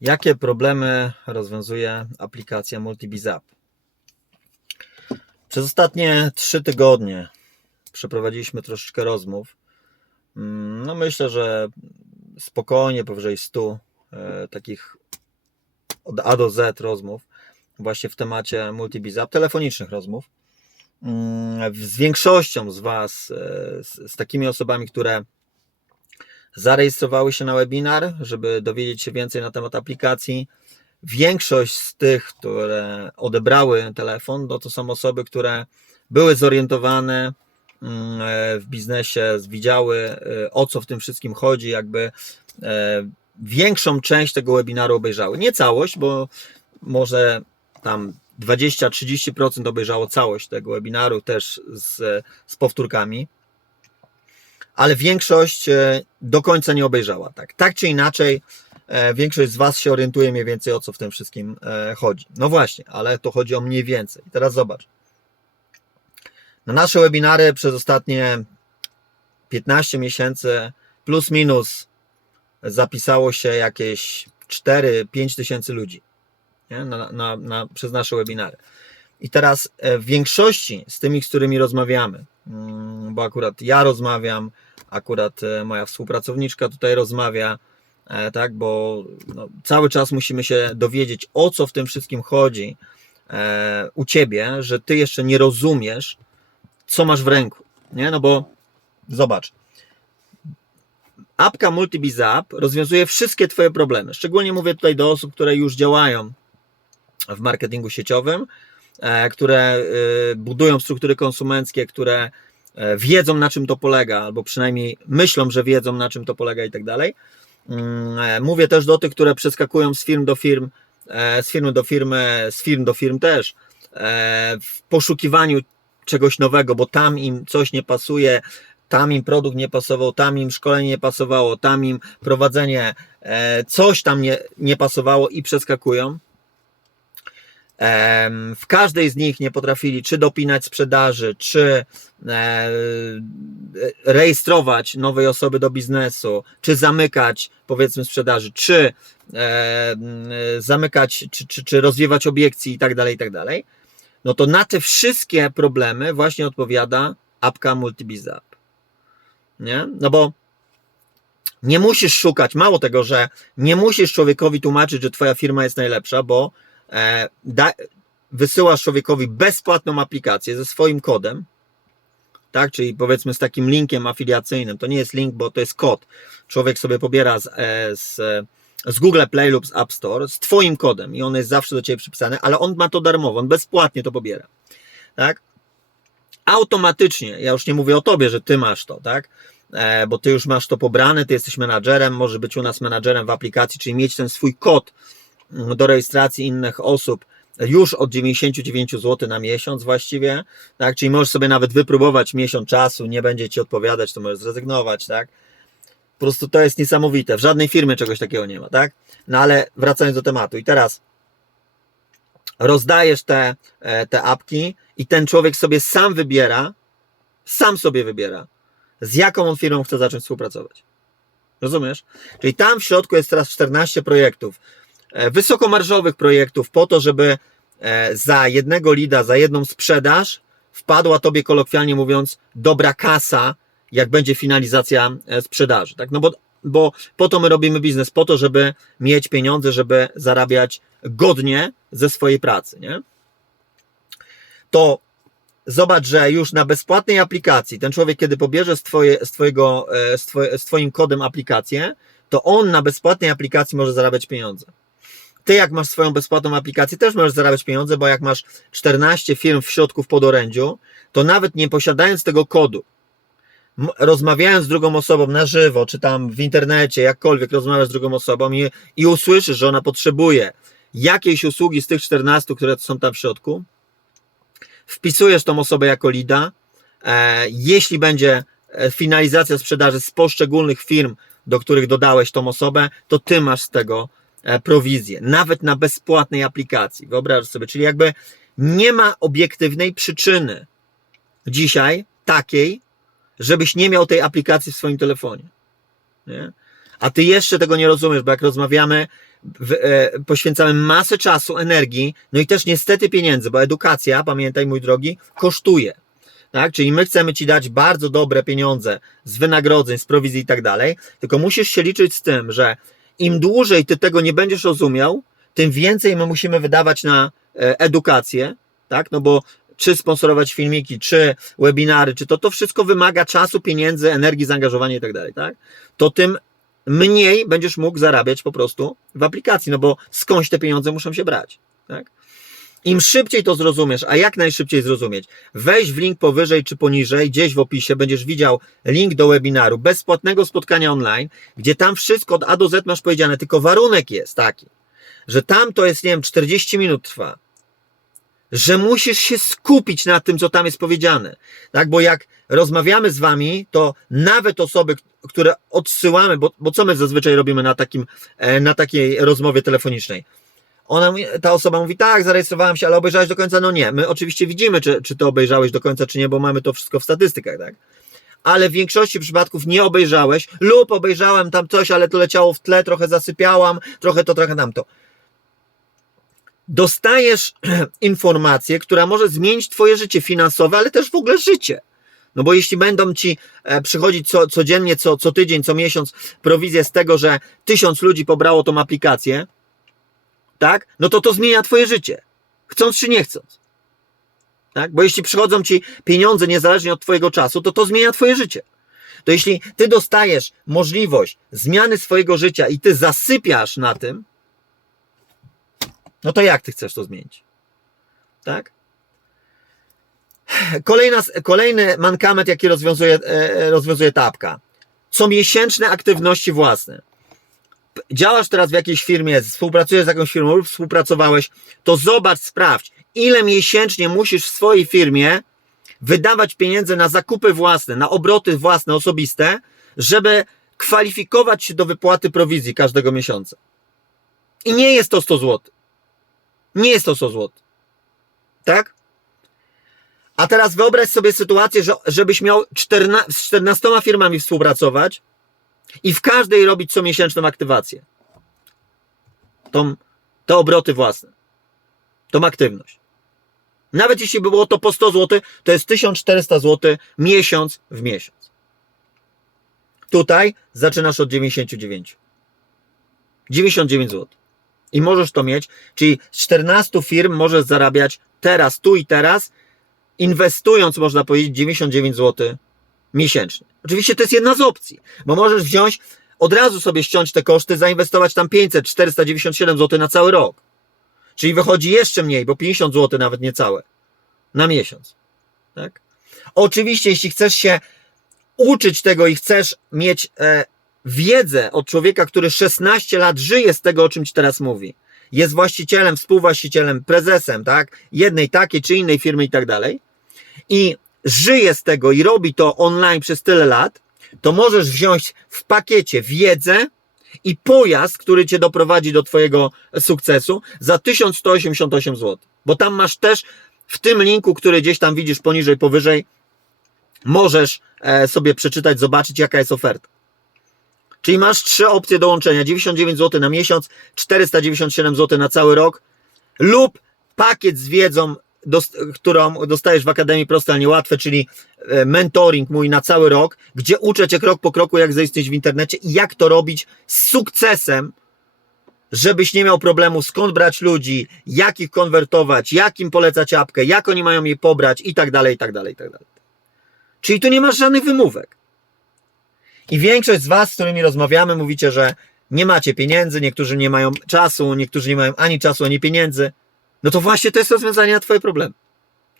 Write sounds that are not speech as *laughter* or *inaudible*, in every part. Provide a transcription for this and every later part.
Jakie problemy rozwiązuje aplikacja MultiBizapp? Przez ostatnie trzy tygodnie przeprowadziliśmy troszeczkę rozmów. Mm, No myślę, że spokojnie powyżej 100 e, takich od A do Z rozmów właśnie w temacie MultiBizapp, telefonicznych rozmów. Mm, Z większością z Was, e, z, z takimi osobami, które zarejestrowały się na webinar, żeby dowiedzieć się więcej na temat aplikacji. Większość z tych, które odebrały telefon, no to są osoby, które były zorientowane mm, e, w biznesie, widziały e, o co w tym wszystkim chodzi, jakby e, większą część tego webinaru obejrzały. Nie całość, bo może tam 20-30% obejrzało całość tego webinaru też z, z powtórkami ale większość e, do końca nie obejrzała. Tak, tak czy inaczej, e, większość z Was się orientuje mniej więcej o co w tym wszystkim e, chodzi. No właśnie, ale to chodzi o mniej więcej. Teraz zobacz. Na nasze webinary przez ostatnie 15 miesięcy plus minus zapisało się jakieś 4-5 tysięcy ludzi nie? Na, na, na, przez nasze webinary. I teraz w większości z tymi, z którymi rozmawiamy, mm, bo akurat ja rozmawiam, akurat e, moja współpracowniczka tutaj rozmawia, e, tak, bo no, cały czas musimy się dowiedzieć, o co w tym wszystkim chodzi e, u ciebie, że ty jeszcze nie rozumiesz, co masz w ręku, nie? No bo zobacz, apka MultiBizapp rozwiązuje wszystkie twoje problemy. Szczególnie mówię tutaj do osób, które już działają w marketingu sieciowym, które budują struktury konsumenckie, które wiedzą na czym to polega, albo przynajmniej myślą, że wiedzą na czym to polega i tak dalej. Mówię też do tych, które przeskakują z firm do firm, z firmy do firmy, z firm do firm też, w poszukiwaniu czegoś nowego, bo tam im coś nie pasuje, tam im produkt nie pasował, tam im szkolenie nie pasowało, tam im prowadzenie, coś tam nie, nie pasowało i przeskakują. W każdej z nich nie potrafili czy dopinać sprzedaży, czy e, rejestrować nowej osoby do biznesu, czy zamykać powiedzmy sprzedaży, czy e, zamykać, czy, czy, czy rozwiewać obiekcji i tak dalej, i tak dalej. No to na te wszystkie problemy właśnie odpowiada apka MultiBizapp. Nie? No bo nie musisz szukać, mało tego, że nie musisz człowiekowi tłumaczyć, że twoja firma jest najlepsza, bo da, wysyłasz człowiekowi bezpłatną aplikację ze swoim kodem, tak, czyli powiedzmy z takim linkiem afiliacyjnym. To nie jest link, bo to jest kod. Człowiek sobie pobiera z, z, z Google Play lub z App Store z Twoim kodem i on jest zawsze do Ciebie przypisany, ale on ma to darmowo, on bezpłatnie to pobiera. Tak? Automatycznie, ja już nie mówię o Tobie, że Ty masz to, tak? E, bo Ty już masz to pobrane, Ty jesteś menadżerem, może być u nas menadżerem w aplikacji, czyli mieć ten swój kod do rejestracji innych osób już od 99 zł na miesiąc właściwie, tak, czyli możesz sobie nawet wypróbować miesiąc czasu, nie będzie Ci odpowiadać, to możesz zrezygnować, tak, po prostu to jest niesamowite, w żadnej firmie czegoś takiego nie ma, tak, no ale wracając do tematu. I teraz rozdajesz te, te apki i ten człowiek sobie sam wybiera, sam sobie wybiera, z jaką on firmą chce zacząć współpracować. Rozumiesz? Czyli tam w środku jest teraz 14 projektów, wysokomarżowych projektów po to, żeby za jednego lida, za jedną sprzedaż wpadła tobie kolokwialnie mówiąc dobra kasa, jak będzie finalizacja sprzedaży. Tak? No bo, bo po to my robimy biznes, po to, żeby mieć pieniądze, żeby zarabiać godnie ze swojej pracy. Nie? To zobacz, że już na bezpłatnej aplikacji ten człowiek, kiedy pobierze z, twoje, z, twojego, z, twoje, z Twoim kodem aplikację, to on na bezpłatnej aplikacji może zarabiać pieniądze. Ty, jak masz swoją bezpłatną aplikację, też możesz zarabiać pieniądze, bo jak masz 14 firm w środku w podorędziu, to nawet nie posiadając tego kodu, rozmawiając z drugą osobą na żywo, czy tam w internecie, jakkolwiek rozmawiasz z drugą osobą i, i usłyszysz, że ona potrzebuje jakiejś usługi z tych 14, które są tam w środku, wpisujesz tą osobę jako lida. E, jeśli będzie finalizacja sprzedaży z poszczególnych firm, do których dodałeś tą osobę, to ty masz z tego prowizję, nawet na bezpłatnej aplikacji. Wyobraź sobie, czyli jakby nie ma obiektywnej przyczyny dzisiaj takiej, żebyś nie miał tej aplikacji w swoim telefonie. Nie? a ty jeszcze tego nie rozumiesz, bo jak rozmawiamy, w, e, poświęcamy masę czasu, energii, no i też niestety pieniędzy, bo edukacja, pamiętaj mój drogi, kosztuje. Tak? Czyli my chcemy ci dać bardzo dobre pieniądze z wynagrodzeń, z prowizji i tak dalej, tylko musisz się liczyć z tym, że im dłużej ty tego nie będziesz rozumiał, tym więcej my musimy wydawać na e, edukację, tak? No bo czy sponsorować filmiki, czy webinary, czy to, to wszystko wymaga czasu, pieniędzy, energii, zaangażowania i tak dalej, tak? To tym mniej będziesz mógł zarabiać po prostu w aplikacji, no bo skądś te pieniądze muszą się brać, tak? Im szybciej to zrozumiesz, a jak najszybciej zrozumieć, wejdź w link powyżej czy poniżej, gdzieś w opisie będziesz widział link do webinaru, bezpłatnego spotkania online, gdzie tam wszystko od A do Z masz powiedziane, tylko warunek jest taki, że tam to jest, nie wiem, 40 minut trwa, że musisz się skupić na tym, co tam jest powiedziane. Tak, bo jak rozmawiamy z wami, to nawet osoby, które odsyłamy, bo, bo co my zazwyczaj robimy na takim, e, na takiej rozmowie telefonicznej? Ona, ta osoba mówi, tak, zarejestrowałem się, ale obejrzałeś do końca? No nie. My oczywiście widzimy, czy, czy to obejrzałeś do końca, czy nie, bo mamy to wszystko w statystykach, tak? Ale w większości przypadków nie obejrzałeś, lub obejrzałem tam coś, ale to leciało w tle, trochę zasypiałam, trochę to, trochę tamto dostajesz *clears throat* informację, która może zmienić Twoje życie finansowe, ale też w ogóle życie. No bo jeśli będą Ci e, przychodzić co, codziennie, co, co tydzień, co miesiąc prowizje z tego, że tysiąc ludzi pobrało tą aplikację, tak? No to to zmienia Twoje życie. Chcąc czy nie chcąc. Tak? Bo jeśli przychodzą Ci pieniądze niezależnie od Twojego czasu, to to zmienia Twoje życie. To jeśli Ty dostajesz możliwość zmiany swojego życia i Ty zasypiasz na tym, no to jak ty chcesz to zmienić? Tak? Kolejna, kolejny mankament, jaki rozwiązuje, e, rozwiązuje ta apka. Comiesięczne aktywności własne. Działasz teraz w jakiejś firmie, współpracujesz z jakąś firmą lub współpracowałeś, to zobacz, sprawdź, ile miesięcznie musisz w swojej firmie wydawać pieniędzy na zakupy własne, na obroty własne, osobiste, żeby kwalifikować się do wypłaty prowizji każdego miesiąca. I nie jest to 100 zł. Nie jest to 100 zł. Tak? A teraz wyobraź sobie sytuację, że, żebyś miał 14, z 14 firmami współpracować i w każdej robić comiesięczną aktywację. Tą, te obroty własne. Tą aktywność. Nawet jeśli by było to po 100 zł, to jest 1400 zł miesiąc w miesiąc. Tutaj zaczynasz od 99. 99 zł. I możesz to mieć, czyli z 14 firm możesz zarabiać teraz, tu i teraz, inwestując, można powiedzieć, 99 zł miesięcznie. Oczywiście to jest jedna z opcji, bo możesz wziąć, od razu sobie ściąć te koszty, zainwestować tam 500, 497 zł na cały rok. Czyli wychodzi jeszcze mniej, bo 50 zł nawet niecałe na miesiąc. Tak? Oczywiście, jeśli chcesz się uczyć tego i chcesz mieć e, wiedzę od człowieka, który 16 lat żyje z tego, o czym ci teraz mówi, jest właścicielem, współwłaścicielem, prezesem, tak, jednej takiej czy innej firmy i tak dalej, i żyje z tego i robi to online przez tyle lat, to możesz wziąć w pakiecie wiedzę i pojazd, który cię doprowadzi do twojego sukcesu za 1188 zł. Bo tam masz też w tym linku, który gdzieś tam widzisz poniżej, powyżej, możesz e, sobie przeczytać, zobaczyć, jaka jest oferta. Czyli masz trzy opcje dołączenia: 99 zł na miesiąc, 497 zł na cały rok, lub pakiet z wiedzą, dos- którą dostajesz w Akademii Proste, ale Niełatwe, czyli e, mentoring mój na cały rok, gdzie uczę Cię krok po kroku, jak zaistnieć w internecie i jak to robić z sukcesem, żebyś nie miał problemu, skąd brać ludzi, jak ich konwertować, jak im polecać apkę, jak oni mają je pobrać i tak dalej, i tak dalej, i tak dalej. Czyli tu nie masz żadnych wymówek. I większość z Was, z którymi rozmawiamy, mówicie, że nie macie pieniędzy, niektórzy nie mają czasu, niektórzy nie mają ani czasu, ani pieniędzy. No to właśnie to jest rozwiązanie na Twoje problemy.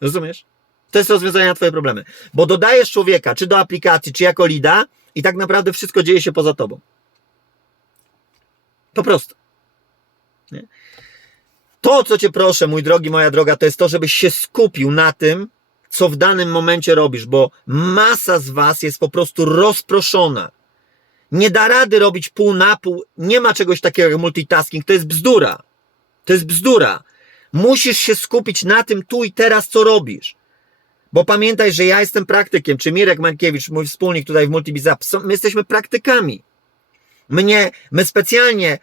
Rozumiesz? To jest rozwiązanie na Twoje problemy. Bo dodajesz człowieka, czy do aplikacji, czy jako lida, i tak naprawdę wszystko dzieje się poza Tobą. Po prostu. Nie? To, co Cię proszę, mój drogi, moja droga, to jest to, żebyś się skupił na tym, co w danym momencie robisz, bo masa z Was jest po prostu rozproszona. Nie da rady robić pół na pół, nie ma czegoś takiego jak multitasking, to jest bzdura. To jest bzdura. Musisz się skupić na tym tu i teraz, co robisz. Bo pamiętaj, że ja jestem praktykiem, czy Mirek Mankiewicz, mój wspólnik tutaj w Multibizap, my jesteśmy praktykami. Mnie, my specjalnie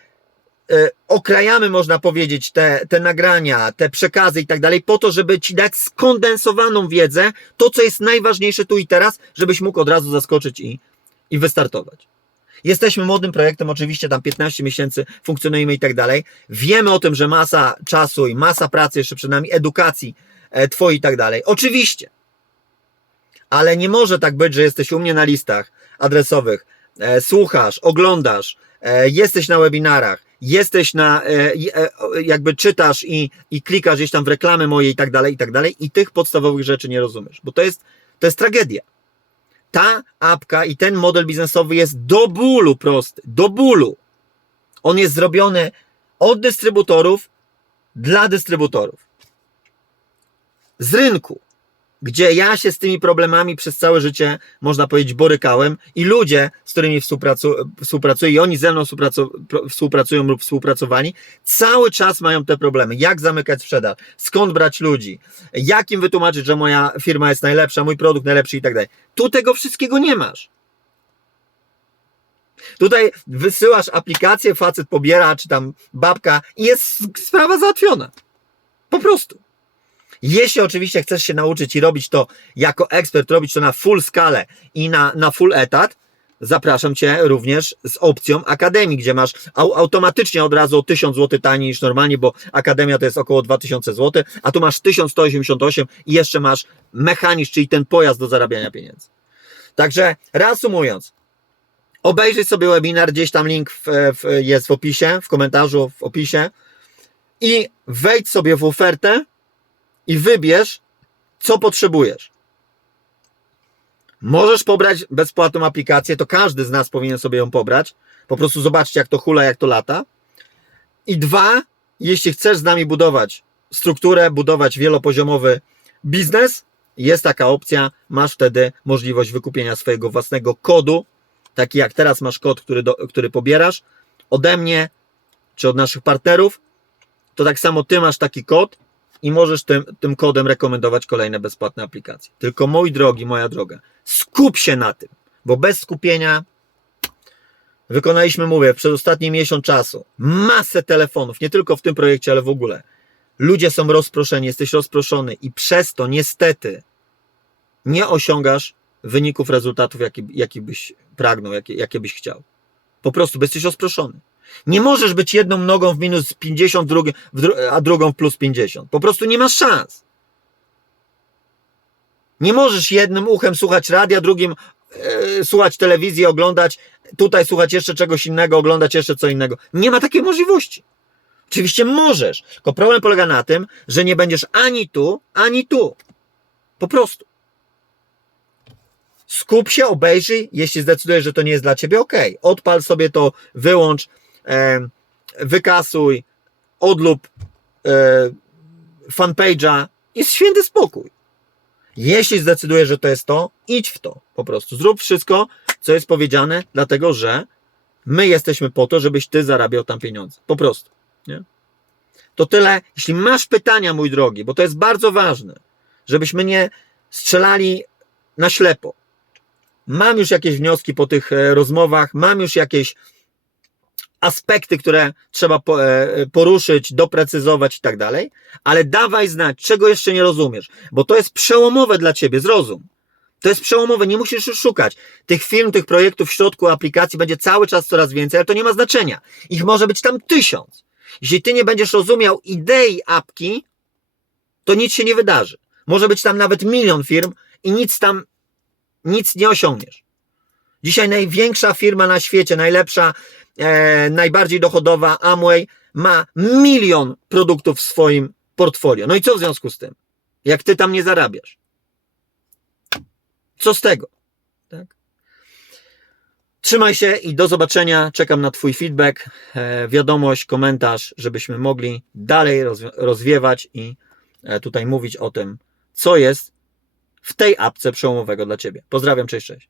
e, okrajamy, można powiedzieć, te, te nagrania, te przekazy i tak dalej, po to, żeby ci dać skondensowaną wiedzę, to, co jest najważniejsze tu i teraz, żebyś mógł od razu zaskoczyć i, i wystartować. Jesteśmy młodym projektem, oczywiście tam 15 miesięcy funkcjonujemy i tak dalej. Wiemy o tym, że masa czasu i masa pracy jeszcze przed nami, edukacji e, twojej i tak dalej. Oczywiście. Ale nie może tak być, że jesteś u mnie na listach adresowych, e, słuchasz, oglądasz, e, jesteś na webinarach, jesteś na, e, e, jakby czytasz i, i klikasz gdzieś tam w reklamy moje i tak dalej, i tak dalej, i tych podstawowych rzeczy nie rozumiesz, bo to jest, to jest tragedia. Ta apka i ten model biznesowy jest do bólu prosty, do bólu. On jest zrobiony od dystrybutorów dla dystrybutorów. Z rynku gdzie ja się z tymi problemami przez całe życie, można powiedzieć, borykałem i ludzie, z którymi współpracu współpracuję i oni ze mną współpracują lub współpracowali, cały czas mają te problemy. Jak zamykać sprzedaż? Skąd brać ludzi? Jak im wytłumaczyć, że moja firma jest najlepsza, mój produkt najlepszy i tak dalej. Tu tego wszystkiego nie masz. Tutaj wysyłasz aplikację, facet pobiera, czy tam babka i jest sprawa załatwiona. Po prostu. Jeśli oczywiście chcesz się nauczyć i robić to jako ekspert, robić to na full skalę i na, na full etat, zapraszam Cię również z opcją Akademii, gdzie masz au, automatycznie od razu o 1000 zł taniej niż normalnie, bo Akademia to jest około 2000 zł, a tu masz 1188 i jeszcze masz mechanizm, czyli ten pojazd do zarabiania pieniędzy. Także reasumując, obejrzyj sobie webinar, gdzieś tam link w, w, jest w opisie, w komentarzu, w opisie i wejdź sobie w ofertę, i wybierz, co potrzebujesz. Możesz pobrać bezpłatną aplikację, to każdy z nas powinien sobie ją pobrać. Po prostu zobaczcie, jak to hula, jak to lata. I dwa, jeśli chcesz z nami budować strukturę, budować wielopoziomowy biznes, jest taka opcja, masz wtedy możliwość wykupienia swojego własnego kodu, taki jak teraz masz kod, który, do, który pobierasz ode mnie czy od naszych partnerów, to tak samo ty masz taki kod i możesz tym, tym kodem rekomendować kolejne bezpłatne aplikacje. Tylko mój drogi, moja droga, skup się na tym, bo bez skupienia wykonaliśmy, mówię, przez ostatni miesiąc czasu masę telefonów, nie tylko w tym projekcie, ale w ogóle. Ludzie są rozproszeni, jesteś rozproszony i przez to niestety nie osiągasz wyników, rezultatów, jakich jaki byś pragnął, jakie, jakie byś chciał. Po prostu, bo jesteś rozproszony. Nie możesz być jedną nogą w minus 50, drugi, w dru, a drugą w plus 50. Po prostu nie masz szans. Nie możesz jednym uchem słuchać radia, drugim e, słuchać telewizji, oglądać, tutaj słuchać jeszcze czegoś innego, oglądać jeszcze co innego. Nie ma takiej możliwości. Oczywiście możesz, tylko problem polega na tym, że nie będziesz ani tu, ani tu. Po prostu. Skup się, obejrzyj, jeśli zdecydujesz, że to nie jest dla ciebie, ok. Odpal sobie to, wyłącz, wykasuj, odlub e, fanpage'a, jest święty spokój. Jeśli zdecydujesz, że to jest to, idź w to po prostu. Zrób wszystko, co jest powiedziane, dlatego że my jesteśmy po to, żebyś ty zarabiał tam pieniądze. Po prostu. Nie? To tyle. Jeśli masz pytania, mój drogi, bo to jest bardzo ważne, żebyśmy nie strzelali na ślepo. Mam już jakieś wnioski po tych e, rozmowach, mam już jakieś aspekty, które trzeba po- e, poruszyć, doprecyzować i tak dalej, ale dawaj znać, czego jeszcze nie rozumiesz, bo to jest przełomowe dla ciebie, zrozum. To jest przełomowe, nie musisz już szukać. Tych firm, tych projektów w środku aplikacji będzie cały czas coraz więcej, ale to nie ma znaczenia. Ich może być tam tysiąc. Jeśli ty nie będziesz rozumiał idei apki, to nic się nie wydarzy. Może być tam nawet milion firm i nic tam, nic nie osiągniesz. Dzisiaj największa firma na świecie, najlepsza, e, najbardziej dochodowa, Amway, ma milion produktów w swoim portfolio. No i co w związku z tym? Jak ty tam nie zarabiasz? Co z tego? Tak? Trzymaj się i do zobaczenia. Czekam na Twój feedback, e, wiadomość, komentarz, żebyśmy mogli dalej rozwi- rozwiewać i e, tutaj mówić o tym, co jest w tej apce przełomowego dla Ciebie. Pozdrawiam, cześć, cześć.